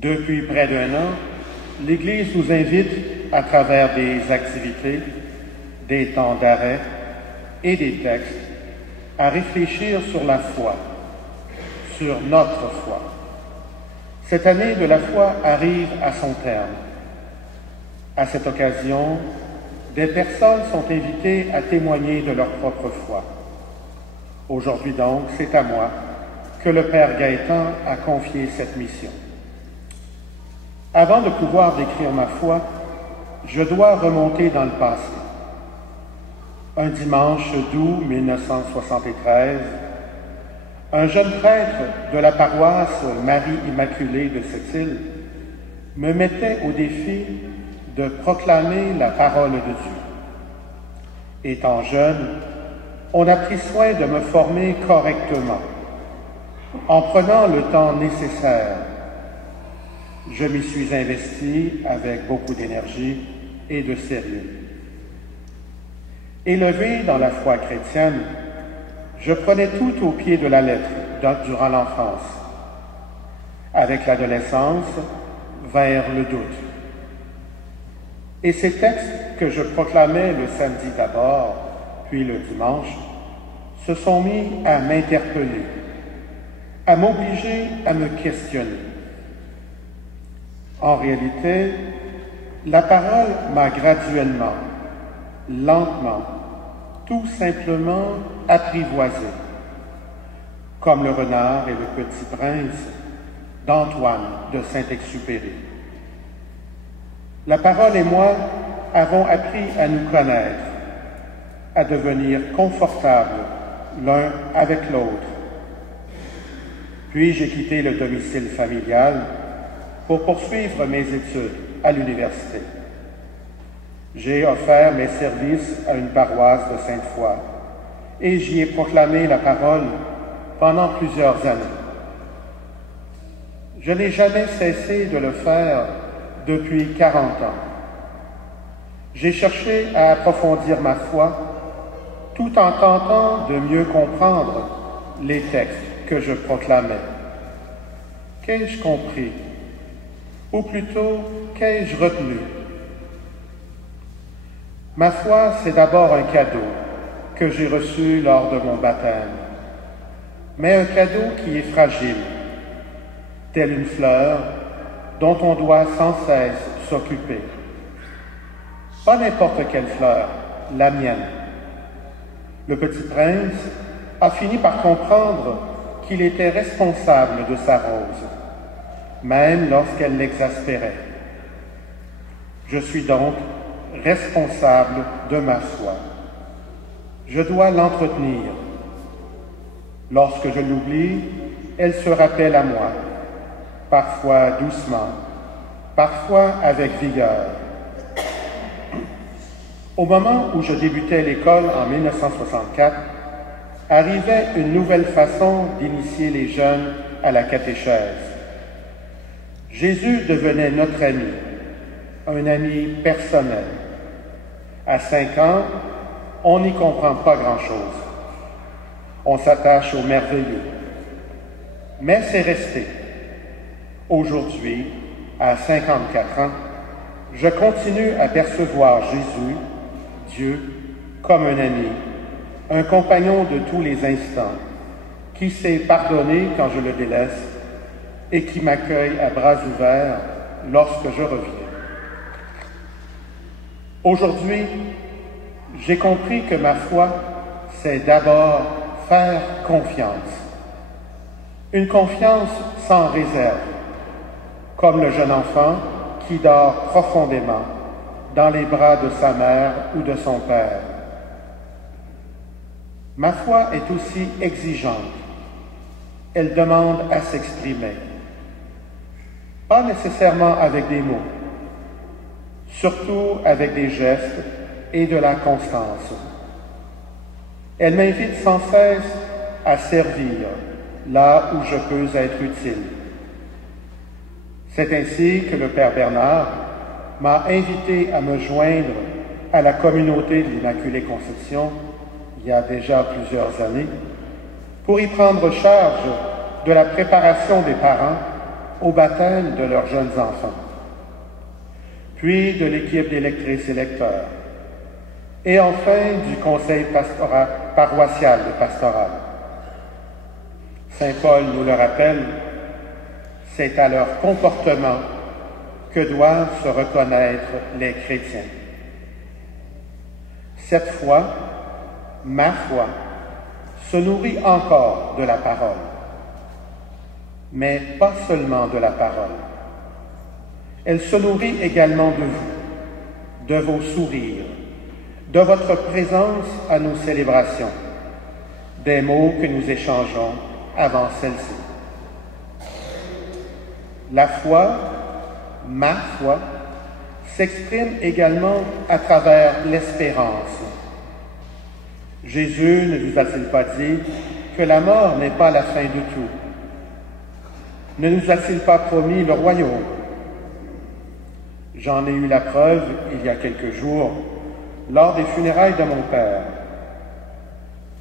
Depuis près d'un an, l'Église nous invite, à travers des activités, des temps d'arrêt et des textes, à réfléchir sur la foi, sur notre foi. Cette année de la foi arrive à son terme. À cette occasion, des personnes sont invitées à témoigner de leur propre foi. Aujourd'hui donc, c'est à moi que le Père Gaëtan a confié cette mission. Avant de pouvoir décrire ma foi, je dois remonter dans le passé. Un dimanche d'août 1973, un jeune prêtre de la paroisse Marie-Immaculée de cette île me mettait au défi de proclamer la parole de Dieu. Étant jeune, on a pris soin de me former correctement, en prenant le temps nécessaire. Je m'y suis investi avec beaucoup d'énergie et de sérieux. Élevé dans la foi chrétienne, je prenais tout au pied de la lettre durant l'enfance. Avec l'adolescence, vers le doute. Et ces textes que je proclamais le samedi d'abord, puis le dimanche, se sont mis à m'interpeller, à m'obliger à me questionner. En réalité, la parole m'a graduellement, lentement, tout simplement apprivoisé, comme le renard et le petit prince d'Antoine de Saint-Exupéry. La parole et moi avons appris à nous connaître, à devenir confortables l'un avec l'autre. Puis j'ai quitté le domicile familial pour poursuivre mes études à l'université. J'ai offert mes services à une paroisse de Sainte-Foy et j'y ai proclamé la parole pendant plusieurs années. Je n'ai jamais cessé de le faire depuis 40 ans. J'ai cherché à approfondir ma foi tout en tentant de mieux comprendre les textes que je proclamais. Qu'ai-je compris? Ou plutôt, qu'ai-je retenu? Ma foi, c'est d'abord un cadeau que j'ai reçu lors de mon baptême, mais un cadeau qui est fragile, telle une fleur dont on doit sans cesse s'occuper. Pas n'importe quelle fleur, la mienne. Le petit prince a fini par comprendre qu'il était responsable de sa rose, même lorsqu'elle l'exaspérait. Je suis donc responsable de ma foi. Je dois l'entretenir. Lorsque je l'oublie, elle se rappelle à moi, parfois doucement, parfois avec vigueur. Au moment où je débutais l'école en 1964, arrivait une nouvelle façon d'initier les jeunes à la catéchèse. Jésus devenait notre ami, un ami personnel. À 5 ans, on n'y comprend pas grand-chose. On s'attache au merveilleux. Mais c'est resté. Aujourd'hui, à 54 ans, je continue à percevoir Jésus, Dieu, comme un ami, un compagnon de tous les instants, qui sait pardonner quand je le délaisse et qui m'accueille à bras ouverts lorsque je reviens. Aujourd'hui, j'ai compris que ma foi, c'est d'abord faire confiance. Une confiance sans réserve, comme le jeune enfant qui dort profondément dans les bras de sa mère ou de son père. Ma foi est aussi exigeante. Elle demande à s'exprimer. Pas nécessairement avec des mots, surtout avec des gestes et de la constance. Elle m'invite sans cesse à servir là où je peux être utile. C'est ainsi que le Père Bernard m'a invité à me joindre à la communauté de l'Immaculée Conception il y a déjà plusieurs années pour y prendre charge de la préparation des parents au baptême de leurs jeunes enfants, puis de l'équipe des lectrices et lecteurs, et enfin du conseil paroissial de pastoral. Saint Paul nous le rappelle, c'est à leur comportement que doivent se reconnaître les chrétiens. Cette foi, ma foi, se nourrit encore de la parole, mais pas seulement de la parole. Elle se nourrit également de vous, de vos sourires, de votre présence à nos célébrations, des mots que nous échangeons avant celle-ci. La foi, ma foi, s'exprime également à travers l'espérance. Jésus ne vous a-t-il pas dit que la mort n'est pas la fin de tout? Ne nous a-t-il pas promis le royaume? J'en ai eu la preuve il y a quelques jours, lors des funérailles de mon père.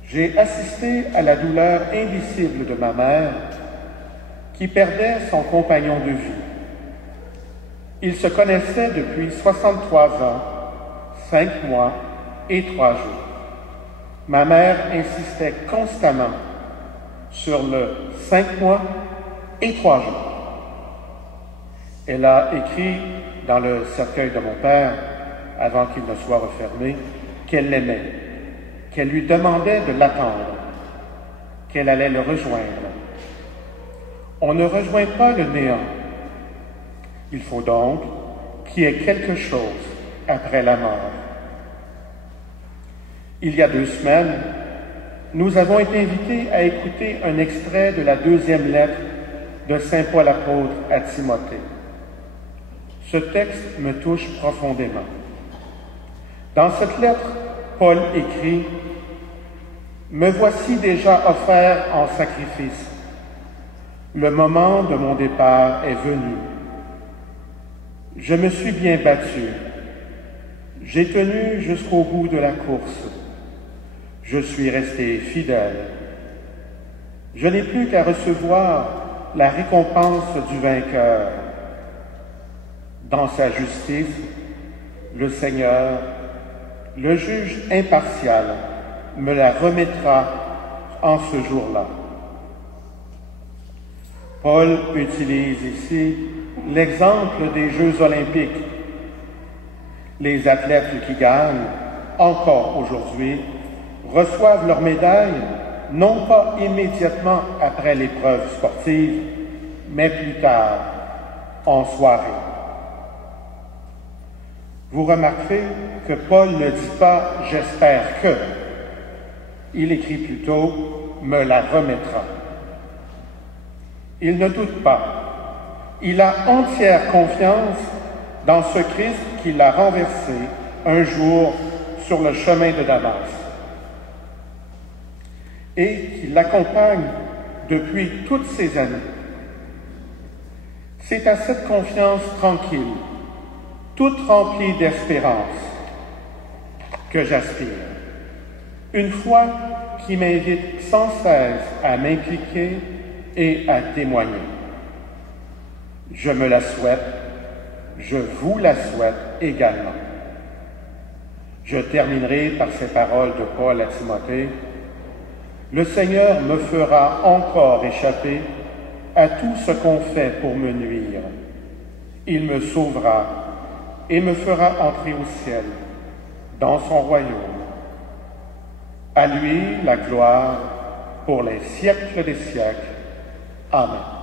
J'ai assisté à la douleur indicible de ma mère qui perdait son compagnon de vie. Ils se connaissaient depuis 63 ans, 5 mois et 3 jours. Ma mère insistait constamment sur le 5 mois et 3 jours. Elle a écrit dans le cercueil de mon père, avant qu'il ne soit refermé, qu'elle l'aimait, qu'elle lui demandait de l'attendre, qu'elle allait le rejoindre. On ne rejoint pas le néant. Il faut donc qu'il y ait quelque chose après la mort. Il y a 2 semaines, nous avons été invités à écouter un extrait de la 2e lettre de Saint Paul apôtre à Timothée. Ce texte me touche profondément. Dans cette lettre, Paul écrit « Me voici déjà offert en sacrifice. Le moment de mon départ est venu. Je me suis bien battu. J'ai tenu jusqu'au bout de la course. Je suis resté fidèle. Je n'ai plus qu'à recevoir la récompense du vainqueur. Dans sa justice, le Seigneur, le juge impartial, me la remettra en ce jour-là. » Paul utilise ici l'exemple des Jeux olympiques. Les athlètes qui gagnent, encore aujourd'hui, reçoivent leur médaille, non pas immédiatement après l'épreuve sportive, mais plus tard, en soirée. Vous remarquerez que Paul ne dit pas « j'espère que ». Il écrit plutôt « me la remettra ». Il ne doute pas. Il a entière confiance dans ce Christ qui l'a renversé un jour sur le chemin de Damas et qui l'accompagne depuis toutes ces années. C'est à cette confiance tranquille, toute remplie d'espérance, que j'aspire. Une foi qui m'invite sans cesse à m'impliquer et à témoigner. Je me la souhaite, je vous la souhaite également. Je terminerai par ces paroles de Paul à Timothée. Le Seigneur me fera encore échapper à tout ce qu'on fait pour me nuire. Il me sauvera et me fera entrer au ciel, dans son royaume. À lui la gloire pour les siècles des siècles. Amen.